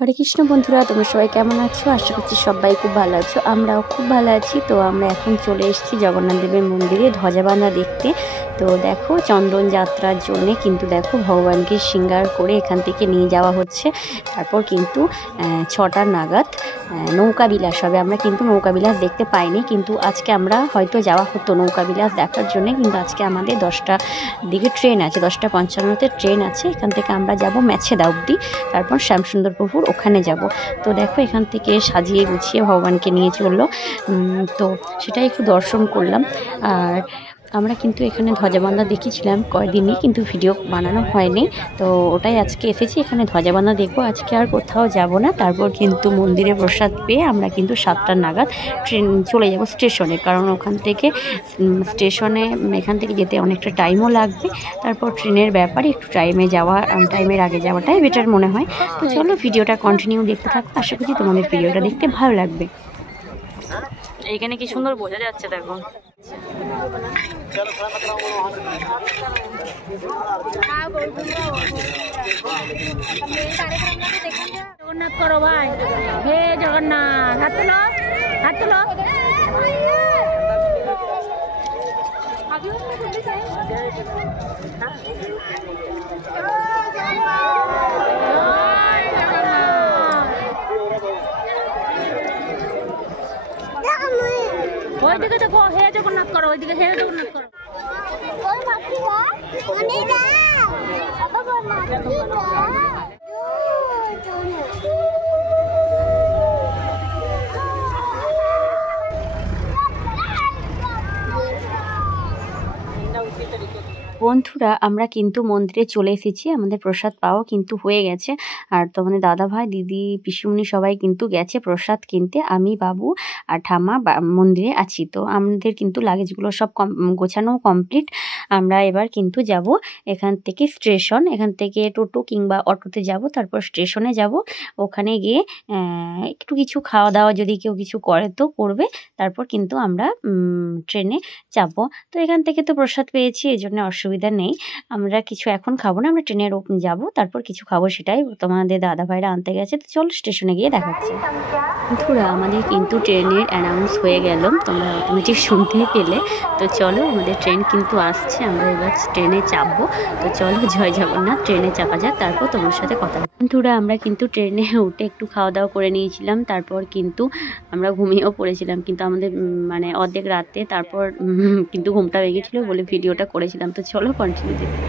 হরে কৃষ্ণ বন্ধুরা, তোমরা সবাই কেমন আছো? আশা করছি সবাই খুব ভালো আছো। আমরাও খুব ভালো আছি। তো আমরা এখন চলে এসেছি জগন্নাথ দেবের মন্দিরে ধ্বজাবাঁধা দেখতে। তো দেখো, চন্দন যাত্রার জন্যে কিন্তু দেখো ভগবানকে শৃঙ্গার করে এখান থেকে নিয়ে যাওয়া হচ্ছে। তারপর কিন্তু 6টা নাগাদ নৌকা বিলাস হবে। আমরা কিন্তু নৌকা বিলাস দেখতে পাইনি, কিন্তু আজকে আমরা হয়তো যাওয়া হতো নৌকা বিলাস দেখার জন্যে, কিন্তু আজকে আমাদের 10টার দিকে ট্রেন আছে, 10:55-তে ট্রেন আছে। এখান থেকে আমরা যাব মেছেদা অবধি, তারপর শ্যামসুন্দর প্রভুর ওখানে যাব। তো দেখো, এখান থেকে সাজিয়ে গুছিয়ে ভগবানকে নিয়ে চললো। তো সেটাই একটু দর্শন করলাম। আর আমরা কিন্তু এখানে ধ্বজাবাঁধা দেখেছিলাম কয়দিনই, কিন্তু ভিডিও বানানো হয়নি। তো ওটাই আজকে এসেছি, এখানে ধ্বজাবাঁধা দেখবো। আজকে আর কোথাও যাব না। তারপর কিন্তু মন্দিরে প্রসাদ পেয়ে আমরা কিন্তু 7টা নাগাদ ট্রেন চলে যাব স্টেশনে, কারণ ওখান থেকে স্টেশনে এখান থেকে যেতে অনেকটা টাইমও লাগবে। তারপর ট্রেনের ব্যাপারে একটু টাইমের আগে যাওয়াটাই বেটার মনে হয়। তো চলো, ভিডিওটা কন্টিনিউ দেখতে থাকো। আশা করছি তোমাদের ভিডিওটা দেখতে ভালো লাগবে। এইখানে কি সুন্দর বোঝা যাচ্ছে, দেখো। জগন্নাথ করো ভাই, হে জগন্নাথ, হাত তুলো, হাত তুলো। ওইদিকে দেখো, হে জগন্নাথ করো, ওইদিকে হে জগন্নাথ করো। বন্ধুরা, আমরা কিন্তু মন্দিরে চলে এসেছি। আমাদের প্রসাদ পাওয়া কিন্তু হয়ে গেছে। আর তোমাদের দাদা ভাই, দিদি, পিসিমণি সবাই কিন্তু গেছে প্রসাদ কিনতে। আমি, বাবু আর ঠাম্মা মন্দিরে আছি। তো আমাদের কিন্তু লাগেজগুলো সব গোছানো কমপ্লিট। আমরা এবার কিন্তু যাব এখান থেকে স্টেশন। এখান থেকে টোটো কিংবা অটোতে যাব, তারপর স্টেশনে যাব। ওখানে গিয়ে একটু কিছু খাওয়া দাওয়া যদি কেউ কিছু করে তো করবে। তারপর কিন্তু আমরা ট্রেনে যাব। তো এখান থেকে তো প্রসাদ পেয়েছি, এই জন্য অসুবিধা নেই। আমরা কিছু এখন খাবো না, আমরা ট্রেনে যাব, তারপর কিছু খাবো। সেটাই তোমাদের দাদা ভাইরা আনতে গেছে। তো চলো, স্টেশনে গিয়ে দেখাচ্ছি। বন্ধুরা, আমাদের কিন্তু ট্রেনের অ্যানাউন্স হয়ে গেল, তোমরা অটোমেটিক শুনতেই পেলে। তো চলো, আমাদের ট্রেন কিন্তু আসছে, আমরা এবার ট্রেনে চাপবো। তো চলো, জয় জগন্নাথ, ট্রেনে চাপা যাক, তারপর তোমার সাথে কথা বলবো। বন্ধুরা, আমরা কিন্তু ট্রেনে উঠে একটু খাওয়া দাওয়া করে নিয়েছিলাম। তারপর কিন্তু আমরা ঘুমিয়েও পড়েছিলাম, কিন্তু আমাদের মানে অর্ধেক রাতে। তারপর কিন্তু ঘুমটা ভেঙেছিল বলে ভিডিওটা করেছিলাম। তো চলো কন্টিনিউ দেখি।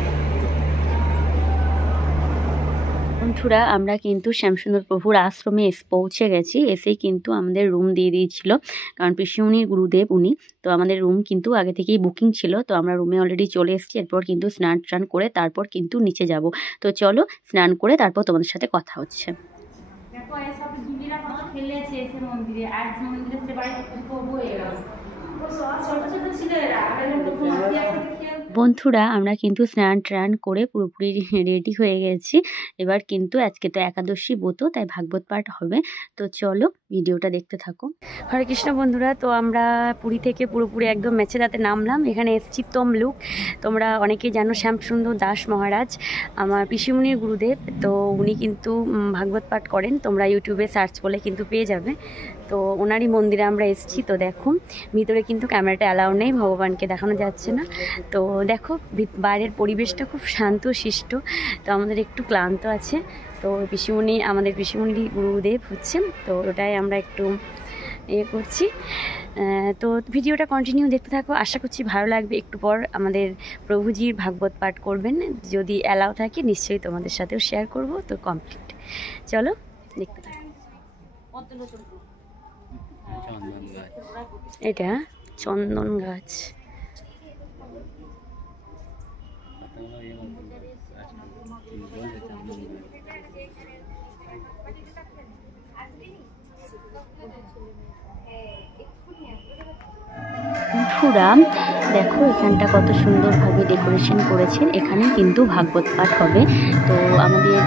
বন্ধুরা, আমরা কিন্তু শ্যামসুন্দর প্রভুর আশ্রমে পৌঁছে গেছি। এসেই কিন্তু আমাদের রুম দিয়ে দিয়েছিল, কারণ পিসিমণির গুরুদেব উনি। তো আমাদের রুম কিন্তু আগে থেকেই বুকিং ছিল। তো আমরা রুমে অলরেডি চলে এসেছি। এরপর কিন্তু স্নান টান করে তারপর কিন্তু নিচে যাব। তো চলো, স্নান করে তারপর তোমাদের সাথে কথা হচ্ছে। বন্ধুরা, আমরা কিন্তু স্নান টান করে পুরোপুরি রেডি হয়ে গেছি। এবার কিন্তু আজকে তো একাদশী ব্রত, তাই ভাগবত পাঠ হবে। তো চলো, ভিডিওটা দেখতে থাকো। হরে কৃষ্ণ বন্ধুরা, তো আমরা পুরী থেকে পুরোপুরি একদম মেছেদাতে নামলাম। এখানে এসছি তমলুক। তোমরা অনেকেই জানো শ্যামসুন্দর দাস মহারাজ আমার পিসিমণির গুরুদেব। তো উনি কিন্তু ভাগবত পাঠ করেন। তোমরা ইউটিউবে সার্চ করলে কিন্তু পেয়ে যাবে। তো ওনারই মন্দিরে আমরা এসেছি। তো দেখো, ভিতরে কিন্তু ক্যামেরাটা অ্যালাউ নেই, ভগবানকে দেখানো যাচ্ছে না। তো দেখো, বাইরের পরিবেশটা খুব শান্ত শিষ্ট। তো আমাদের একটু ক্লান্ত আছে। তো আমাদের পিসিমণি গুরুদেব হচ্ছেন। তো ওটাই আমরা একটু করছি। তো ভিডিওটা কন্টিনিউ দেখতে থাকো, আশা করছি ভালো লাগবে। একটু পর আমাদের প্রভুজির ভাগবত পাঠ করবেন, যদি অ্যালাউ থাকে নিশ্চয়ই তোমাদের সাথেও শেয়ার করব। তো কমপ্লিট, চলো দেখতে থাকো। এটা চন্দন গাছ। বন্ধুরা, দেখো এখানটা কত সুন্দরভাবে ডেকোরেশন করেছেন। এখানে কিন্তু ভাগবত পাঠ হবে। তো আমাদের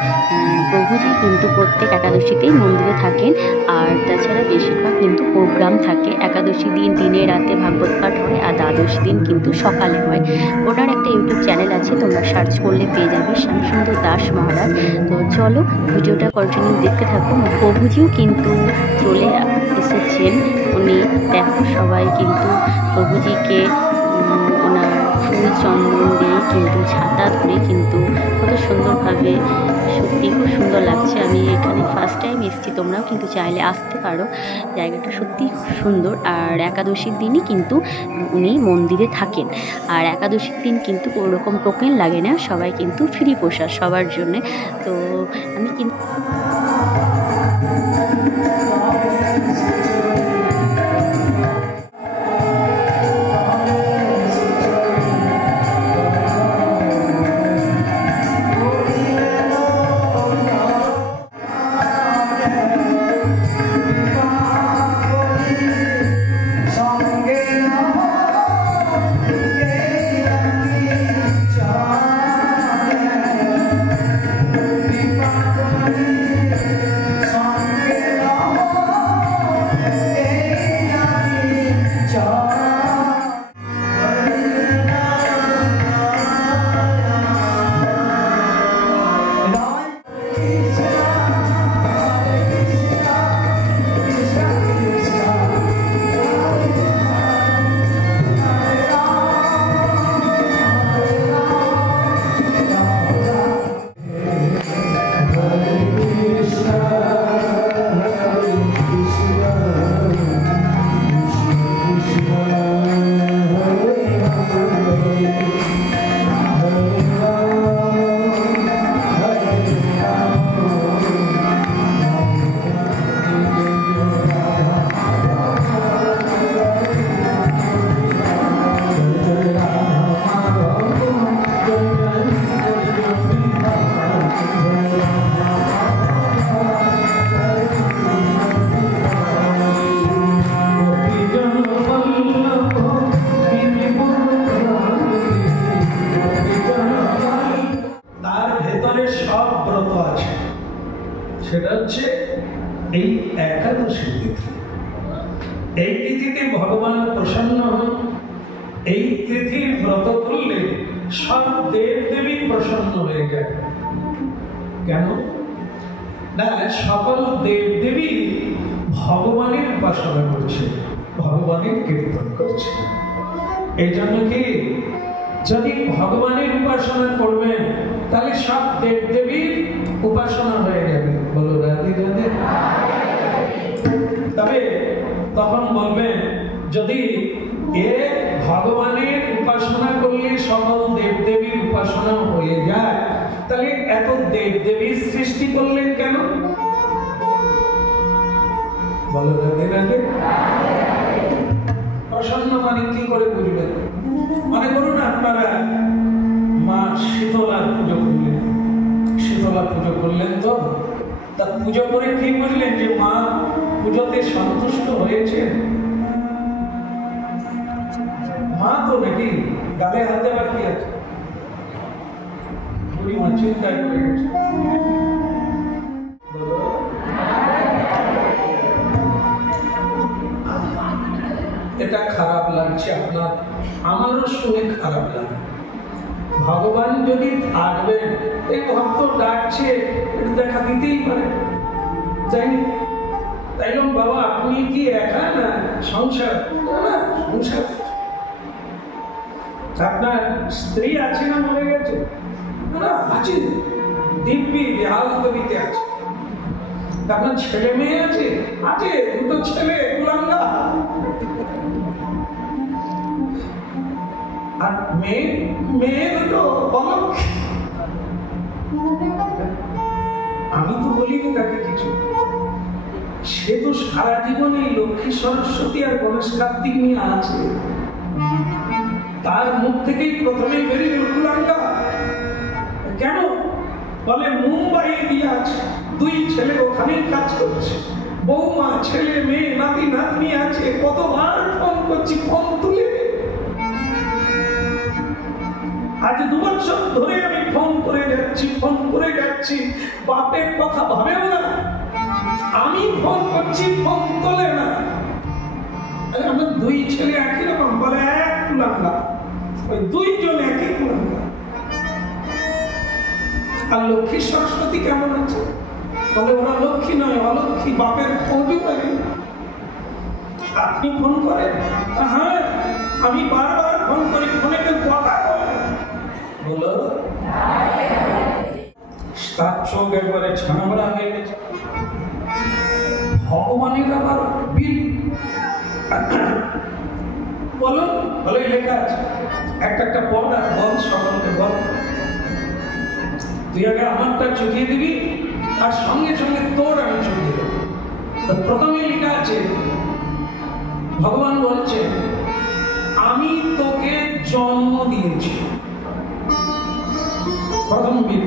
প্রভুজি কিন্তু প্রত্যেক একাদশীতেই মন্দিরে থাকেন, আর তাছাড়া বেশিরভাগ কিন্তু প্রোগ্রাম থাকে। একাদশী দিন দিনে রাতে ভাগবত পাঠ হয়, আর দ্বাদশ দিন কিন্তু সকালে হয়। ওনার একটা ইউটিউব চ্যানেল আছে, তোমরা সার্চ করলে পেয়ে যাবে, শ্যামসুন্দর দাস মহারাজ। তো চলো ভিডিওটা কন্টিনিউ দেখতে থাকো। প্রভুজিও কিন্তু চলে এসেছেন। উনি দেখো সবাই কিন্তু প্রভুজিকে ওনার ফুল চন্দন দিয়ে কিন্তু ছাতা ধরে কিন্তু কত সুন্দরভাবে, সত্যি খুব সুন্দর লাগছে। আমি এখানে ফার্স্ট টাইম এসেছি, তোমরাও কিন্তু চাইলে আসতে পারো, জায়গাটা সত্যি খুব সুন্দর। আর একাদশীর দিনই কিন্তু উনি মন্দিরে থাকেন, আর একাদশীর দিন কিন্তু কোনো রকম টোকেন লাগে না, সবাই কিন্তু ফ্রি প্রসাদ সবার জন্যে। তো আমি কিন্তু সেটা হচ্ছে এই একাদশী তিথি। এই তিথিতে ভগবান প্রসন্ন হন। এই তিথির ব্রত করলে সব দেব দেবী প্রসন্ন হয়ে যায়। কেন না, সকল দেব দেবী ভগবানের উপাসনা করছে, ভগবানের কীর্তন করছে। এই জন্য কি, যদি ভগবানের উপাসনা করবেন তাহলে সব দেব দেবীর উপাসনা হয়ে যাবে। বলো রাধে রাধে। তবে তখন বলবেন, যদি এ ভগবানের উপাসনা করলে সকল দেব দেবীর উপাসনা হয়ে যায়, তাহলে এত দেব দেবীর সৃষ্টি করলেন কেন? বলো রাধে রাধে। প্রসন্ন মানে কি করে বুঝবেন? মনে করুন আপনারা মা শীতলার পুজো করলেন, শীতলা পুজো করলেন, তো তা পুজো করে কি বুঝলেন যে মা পুজোতে সন্তুষ্ট হয়েছে? মা তো নাকি গালে হাতে বাকি আছে, বুড়ি মা চিন্তায় পড়ে গেছে। এটা খারাপ লাগছে আপনার, আমারও শুনে খারাপ লাগে। ভগবান যদি থাকবেন, এই ভক্ত ডাকছে, একটু দেখা দিতেই পারে, যাইনি তাই না? বাবা আপনি কি একা না সংসার? সংসার আপনার স্ত্রী আছে না মরে গেছে? না আছে, দিব্যি দেহালতবিতে আছে। আপনার ছেলে মেয়ে আছে? আছে, দুটো ছেলে কুলাঙ্গা। আর মেয়ে, মেয়ে দুটো অলক। আমি তো বলিনি তাকে কিছু, সে তো সারা জীবনে লক্ষ্মী সরস্বতী আর গণেশ কার্তিক নিয়ে আছে। তার মুখ থেকেই প্রথমে বেরিয়ে কুলাঙ্গা। কেন বলে, মুম্বাই দিয়ে আছে, দুই ছেলে ওখানেই কাজ করছে, বৌমা ছেলে মেয়ে নাতি নাতনি আছে, কতবার ফোন করছি, ফোন তুলে আজ 2 বছর ধরে আমি ফোন করে যাচ্ছি, বাপের কথা ভাবেও না। আমি ফোন করছি, ফোন তোলে না। আমার 2 ছেলে একই রকম, বলে এক কুলাঙ্গা, ওই 2 জন একই কুলাঙ্গা। আর লক্ষ্মী সরস্বতী কেমন আছে? বলে ওরা লক্ষ্মী নয়, অলক্ষ্মী, বাপের খোঁজও নাই। আপনি ফোন করেন? হ্যাঁ, আমি বারবার ফোন করি, ফোনে কেউ কথা বলে। বলো, তার চোখ একবারে ছানাবড়া হয়ে গেছে। ভগবানের আবার বিল বলো, বলে লেখা আছে, একটা পদ আর বল, সকলকে বল। তুই আগে আমারটা চুকিয়ে দিবি, আর সঙ্গে সঙ্গে তোর আমি চুকিয়ে দেব। তো প্রথমে লেখা আছে, ভগবান বলছে আমি তোকে জন্ম দিয়েছি, প্রথম বিল।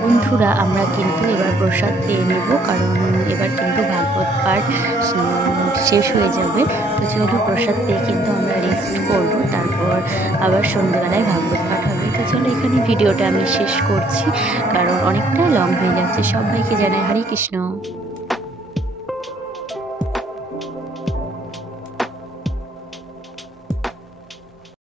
বন্ধুরা আমরা কিন্তু এবার প্রসাদ পেয়ে নেব, কারণ এবার কিন্তু ভাগবত পাঠ শেষ হয়ে যাবে। তো চলো প্রসাদ পেয়ে কিন্তু আমরা রেস্ট করব, তারপর আবার সন্ধ্যেবেলায় ভাগবত পাঠ হবে। তো চলো এখানে ভিডিওটা আমি শেষ করছি, কারণ অনেকটা লং হয়ে যাচ্ছে। সবাইকে জানাই হরে কৃষ্ণ।